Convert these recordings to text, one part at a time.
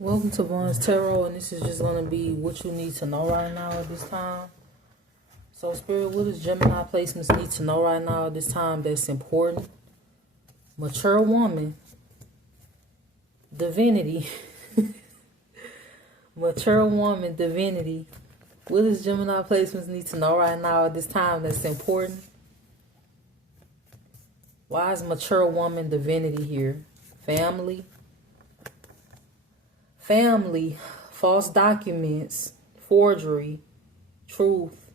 Welcome to Vaughn's Tarot, and this is just going to be what you need to know right now at this time. So, Spirit, what does Gemini placements need to know right now at this time that's important? Mature woman. Divinity. Mature woman, divinity. What does Gemini placements need to know right now at this time that's important? Why is mature woman, divinity here? Family. Family, false documents, forgery, truth,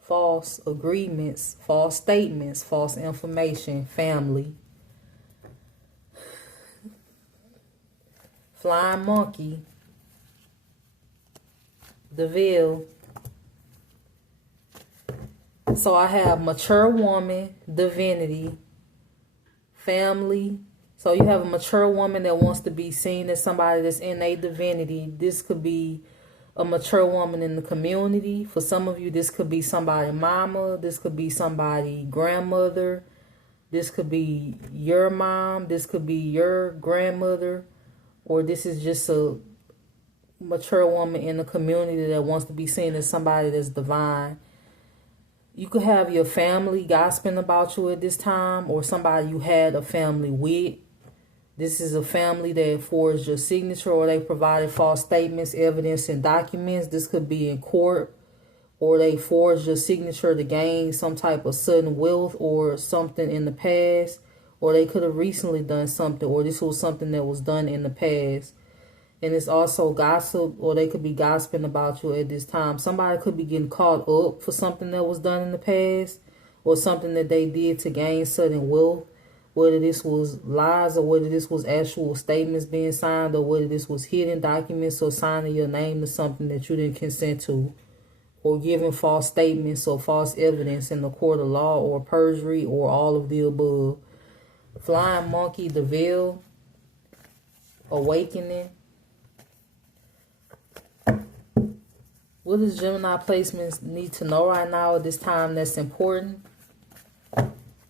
false agreements, false statements, false information, family. Flying monkey, the veil. So I have mature woman, divinity, family. So you have a mature woman that wants to be seen as somebody that's in a divinity. This could be a mature woman in the community. For some of you, this could be somebody mama. This could be somebody grandmother. This could be your mom. This could be your grandmother. Or this is just a mature woman in the community that wants to be seen as somebody that's divine. You could have your family gossiping about you at this time, or somebody you had a family with. This is a family that forged your signature, or they provided false statements, evidence, and documents. This could be in court, or they forged your signature to gain some type of sudden wealth or something in the past, or they could have recently done something, or this was something that was done in the past. And it's also gossip, or they could be gossiping about you at this time. Somebody could be getting caught up for something that was done in the past, or something that they did to gain sudden wealth. Whether this was lies, or whether this was actual statements being signed, or whether this was hidden documents, or signing your name to something that you didn't consent to, or giving false statements or false evidence in the court of law, or perjury, or all of the above. Flying monkey, the veil, awakening. What does Gemini placements need to know right now at this time that's important?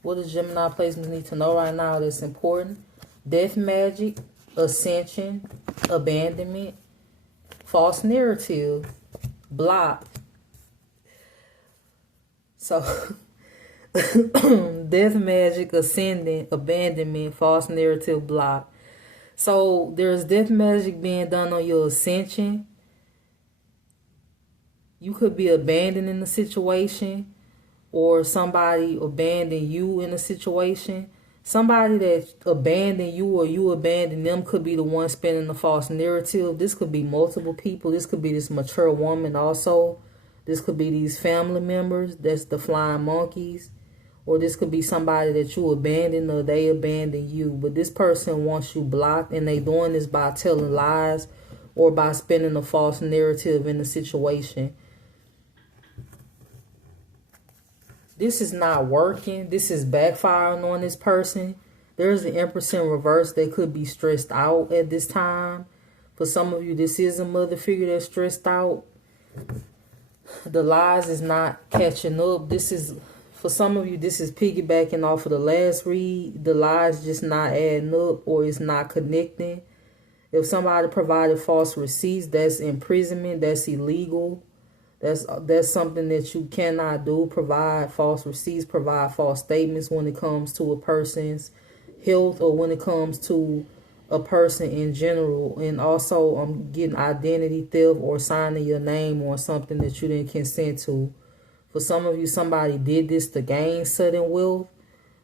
What does Gemini placements need to know right now that's important? Death magic, ascension, abandonment, false narrative, block. So, death magic, ascendant, abandonment, false narrative, block. So, there's death magic being done on your ascension. You could be abandoning the situation, or somebody abandon you in a situation. Somebody that abandoned you or you abandon them could be the one spinning the false narrative. This could be multiple people. This could be this mature woman also. This could be these family members. That's the flying monkeys. Or this could be somebody that you abandoned or they abandoned you. But this person wants you blocked, and they doing this by telling lies or by spinning a false narrative in the situation. This is not working. This is backfiring on this person. There's the Empress in reverse. They could be stressed out at this time. For some of you, this is a mother figure that's stressed out. The lies is not catching up. This is, for some of you, this is piggybacking off of the last read. The lies just not adding up, or it's not connecting. If somebody provided false receipts, that's imprisonment. That's illegal. That's something that you cannot do. Provide false receipts, provide false statements when it comes to a person's health, or when it comes to a person in general. And also, I'm getting identity theft, or signing your name on something that you didn't consent to. For some of you, somebody did this to gain sudden wealth.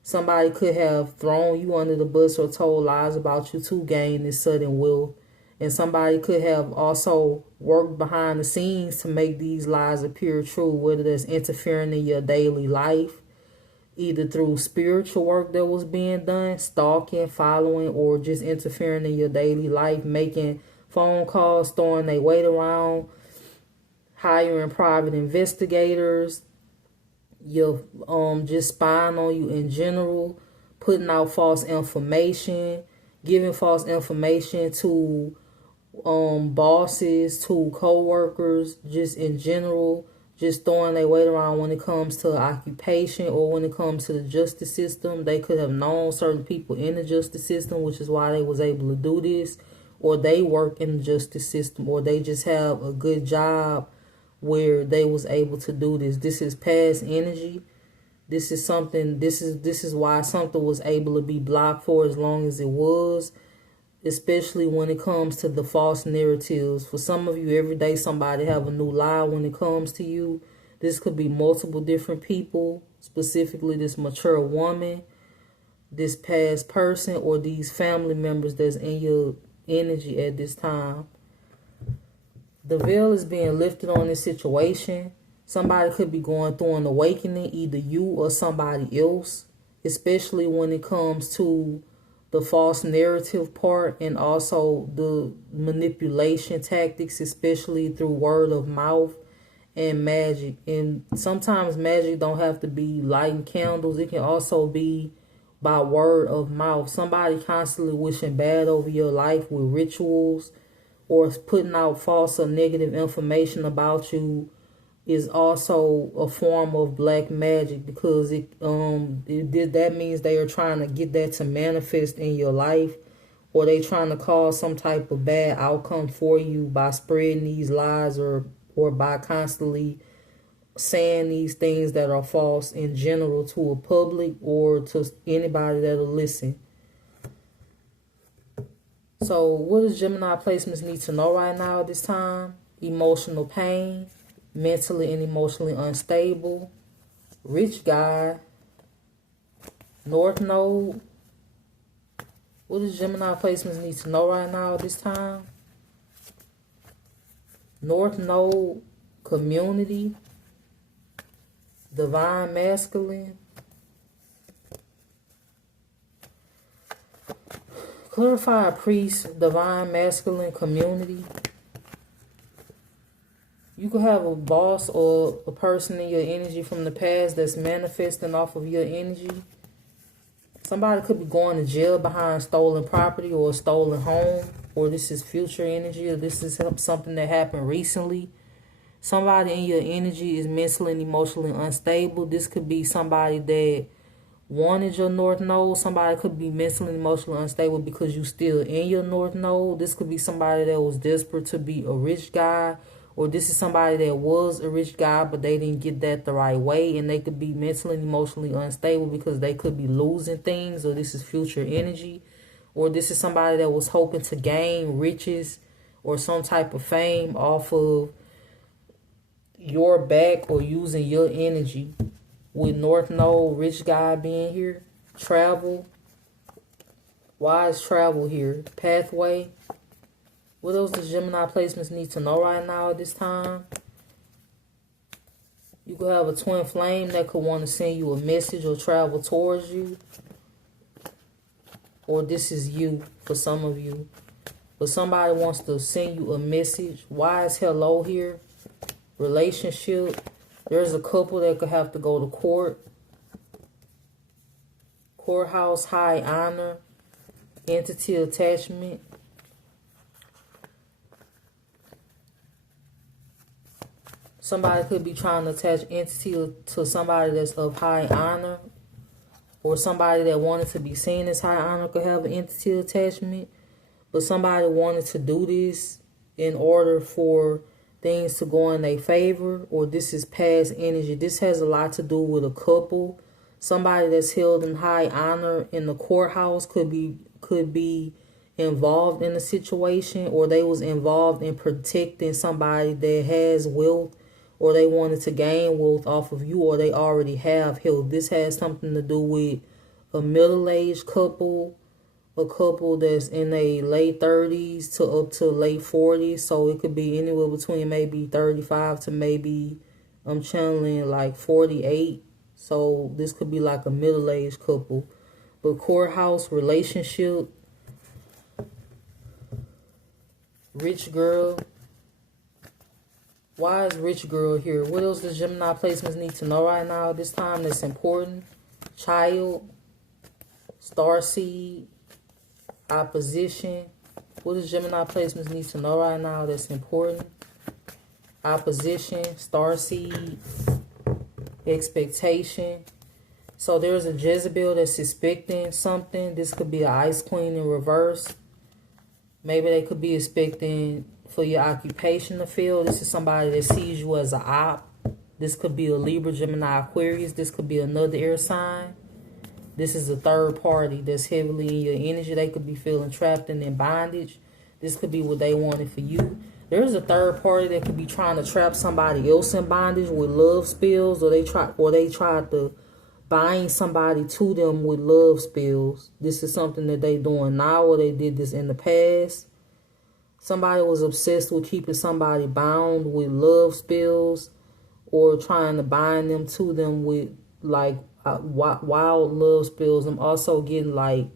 Somebody could have thrown you under the bus or told lies about you to gain this sudden wealth. And somebody could have also worked behind the scenes to make these lies appear true, whether that's interfering in your daily life, either through spiritual work that was being done, stalking, following, or just interfering in your daily life, making phone calls, throwing their weight around, hiring private investigators, you're just spying on you in general, putting out false information, giving false information to bosses, to co-workers, just in general, just throwing their weight around when it comes to occupation, or when it comes to the justice system. They could have known certain people in the justice system, which is why they was able to do this, or they work in the justice system, or they just have a good job where they was able to do this. This is past energy. This is something, this is why something was able to be blocked for as long as it was, especially when it comes to the false narratives. For some of you, every day somebody have a new lie when it comes to you. This could be multiple different people, specifically this mature woman, this past person, or these family members that's in your energy at this time. The veil is being lifted on this situation. Somebody could be going through an awakening, either you or somebody else, especially when it comes to the false narrative part and also the manipulation tactics, especially through word of mouth and magic. And sometimes magic don't have to be lighting candles. It can also be by word of mouth. Somebody constantly wishing bad over your life with rituals or putting out false or negative information about you is also a form of black magic, because that means they are trying to get that to manifest in your life, or they trying to cause some type of bad outcome for you by spreading these lies, or by constantly saying these things that are false in general to a public or to anybody that'll listen. So what does Gemini placements need to know right now at this time? Emotional pain, mentally and emotionally unstable, rich guy, North Node. What does Gemini placements need to know right now at this time? North Node, community, divine masculine, clarified priest, divine masculine, community. You could have a boss or a person in your energy from the past that's manifesting off of your energy. Somebody could be going to jail behind stolen property or a stolen home, or this is future energy, or this is something that happened recently. Somebody in your energy is mentally and emotionally unstable. This could be somebody that wanted your North Node. Somebody could be mentally and emotionally unstable because you still in your North Node. This could be somebody that was desperate to be a rich guy, or this is somebody that was a rich guy but they didn't get that the right way, and they could be mentally and emotionally unstable because they could be losing things, or this is future energy, or this is somebody that was hoping to gain riches or some type of fame off of your back or using your energy. With North Node, rich guy being here, travel. Why is travel here? Pathway. What else does Gemini placements need to know right now at this time? You could have a twin flame that could want to send you a message or travel towards you. Or this is you for some of you. But somebody wants to send you a message. Why is hello here? Relationship. There's a couple that could have to go to court. Courthouse, high honor. Entity attachment. Somebody could be trying to attach entity to somebody that's of high honor, or somebody that wanted to be seen as high honor could have an entity attachment. But somebody wanted to do this in order for things to go in their favor, or this is past energy. This has a lot to do with a couple. Somebody that's held in high honor in the courthouse could be involved in a situation, or they was involved in protecting somebody that has wealth, or they wanted to gain wealth off of you, or they already have health. This has something to do with a middle-aged couple, a couple that's in their late 30s to up to late 40s. So it could be anywhere between maybe 35 to maybe, I'm channeling like 48. So this could be like a middle-aged couple. But courthouse, relationship, rich girl. Why is rich girl here? What else does Gemini placements need to know right now at this time that's important? Child, starseed, opposition. What does Gemini placements need to know right now that's important? Opposition, starseed, expectation. So there's a Jezebel that's expecting something. This could be an ice queen in reverse. Maybe they could be expecting for your occupation to fail. This is somebody that sees you as an op. This could be a Libra, Gemini, Aquarius. This could be another air sign. This is a third party that's heavily in your energy. They could be feeling trapped and in bondage. This could be what they wanted for you. There's a third party that could be trying to trap somebody else in bondage with love spells, or they tried to bind somebody to them with love spells. This is something that they doing now, or they did this in the past. Somebody was obsessed with keeping somebody bound with love spells, or trying to bind them to them with like wild love spells. I'm also getting like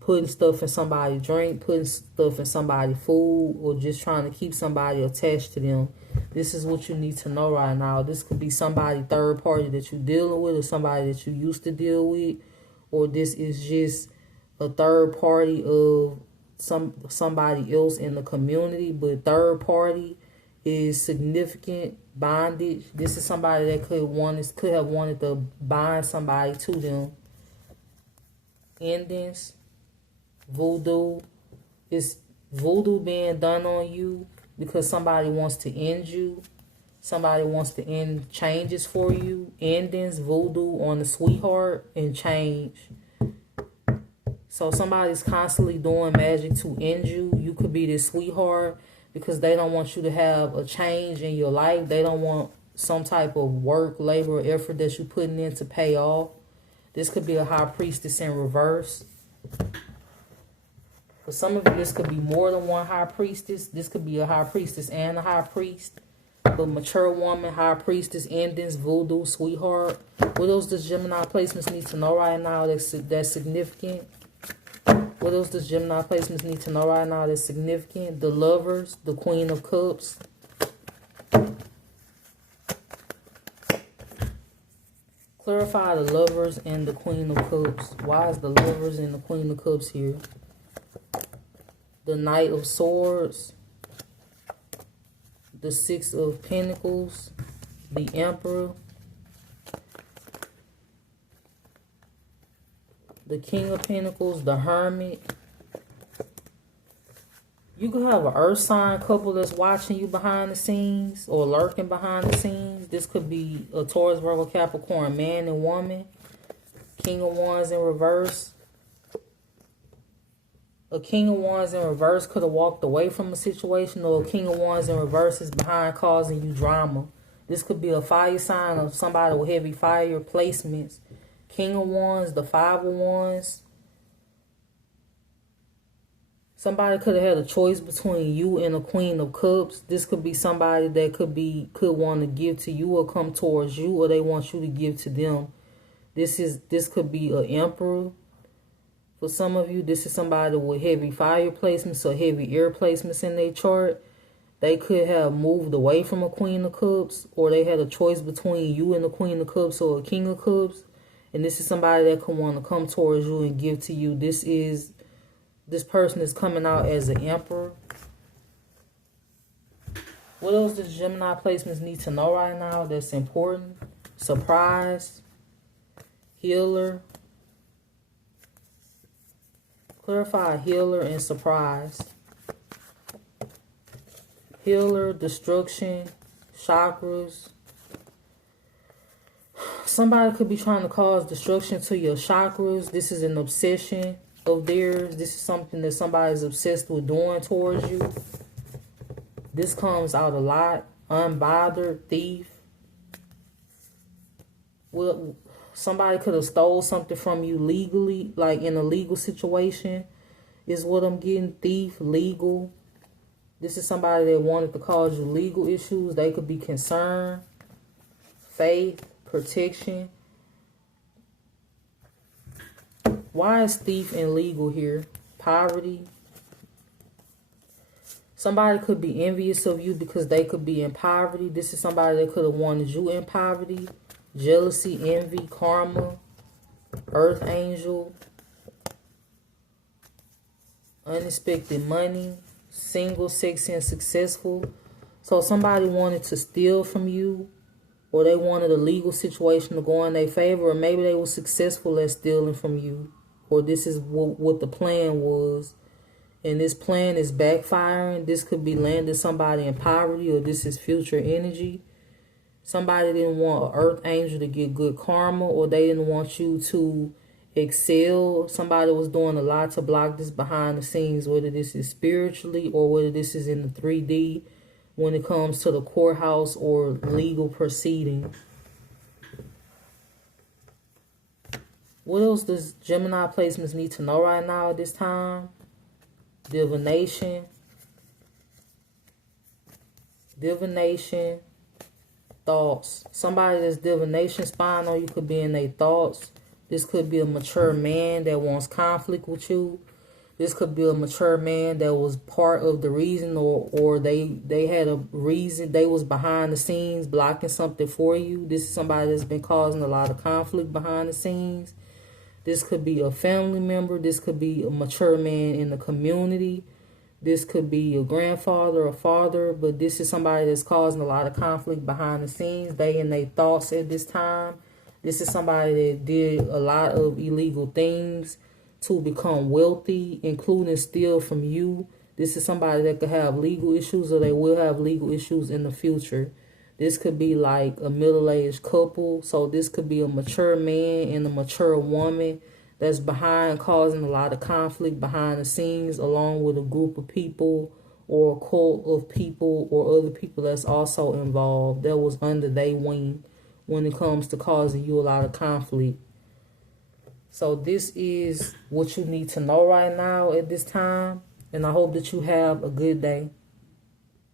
putting stuff in somebody's drink, putting stuff in somebody's food, or just trying to keep somebody attached to them. This is what you need to know right now. This could be somebody third party that you're dealing with, or somebody that you used to deal with, or this is just a third party of somebody else in the community. But third party is significant bondage. This is somebody that could have wanted to bind somebody to them. Endings. Voodoo. Is voodoo being done on you because somebody wants to end you. Somebody wants to end changes for you. Endings, voodoo on the sweetheart, and change. So somebody's constantly doing magic to end you. You could be this sweetheart because they don't want you to have a change in your life. They don't want some type of work, labor, or effort that you're putting in to pay off. This could be a high priestess in reverse. For some of you, this could be more than one high priestess. This could be a high priestess and a high priest. But mature woman, high priestess, endings, voodoo, sweetheart. What else does Gemini placements need to know right now that's significant? What else does Gemini placements need to know right now that's significant? The Lovers, the Queen of Cups. Clarify the Lovers and the Queen of Cups. Why is the Lovers and the Queen of Cups here? The Knight of Swords. The Six of Pentacles. The Emperor. The King of Pentacles. The Hermit. You could have an earth sign couple that's watching you behind the scenes or lurking behind the scenes. This could be a Taurus, Virgo, Capricorn, man and woman. King of Wands in reverse. A King of Wands in reverse could have walked away from a situation, or a King of Wands in reverse is behind causing you drama. This could be a fire sign of somebody with heavy fire placements. King of Wands, the Five of Wands. Somebody could have had a choice between you and a Queen of Cups. This could be somebody that could want to give to you or come towards you, or they want you to give to them. This could be an Emperor. For some of you, this is somebody with heavy fire placements or heavy air placements in their chart. They could have moved away from a Queen of Cups, or they had a choice between you and the Queen of Cups or a King of Cups. And this is somebody that could want to come towards you and give to you. This person is coming out as an Emperor. What else does Gemini placements need to know right now that's important? Surprise. Healer. Clarify healer and surprise. Healer, destruction, chakras. Somebody could be trying to cause destruction to your chakras. This is an obsession of theirs. This is something that somebody's obsessed with doing towards you. This comes out a lot. Unbothered, thief. Well, somebody could have stole something from you legally, like in a legal situation, is what I'm getting. Thief, legal. This is somebody that wanted to cause you legal issues. They could be concerned, faith, protection. Why is thief and legal here? Poverty. Somebody could be envious of you because they could be in poverty. This is somebody that could have wanted you in poverty. Jealousy, envy, karma, earth angel, unexpected money, single, sexy, and successful. So somebody wanted to steal from you, or they wanted a legal situation to go in their favor, or maybe they were successful at stealing from you, or this is what the plan was. and this plan is backfiring. This could be landing somebody in poverty, or this is future energy. Somebody didn't want an earth angel to get good karma, or they didn't want you to excel. Somebody was doing a lot to block this behind the scenes, whether this is spiritually or whether this is in the 3D when it comes to the courthouse or legal proceedings. What else does Gemini placements need to know right now at this time? Divination. Divination. Thoughts. Somebody that's divination spying on you could be in their thoughts. This could be a mature man that wants conflict with you. This could be a mature man that was part of the reason, or they had a reason. They was behind the scenes blocking something for you. This is somebody that's been causing a lot of conflict behind the scenes. This could be a family member. This could be a mature man in the community. This could be a grandfather or father, but this is somebody that's causing a lot of conflict behind the scenes. They in their thoughts at this time. This is somebody that did a lot of illegal things to become wealthy, including steal from you. This is somebody that could have legal issues, or they will have legal issues in the future. This could be like a middle-aged couple. So this could be a mature man and a mature woman that's behind, causing a lot of conflict behind the scenes, along with a group of people or a cult of people or other people that's also involved that was under their wing when it comes to causing you a lot of conflict. So this is what you need to know right now at this time, and I hope that you have a good day.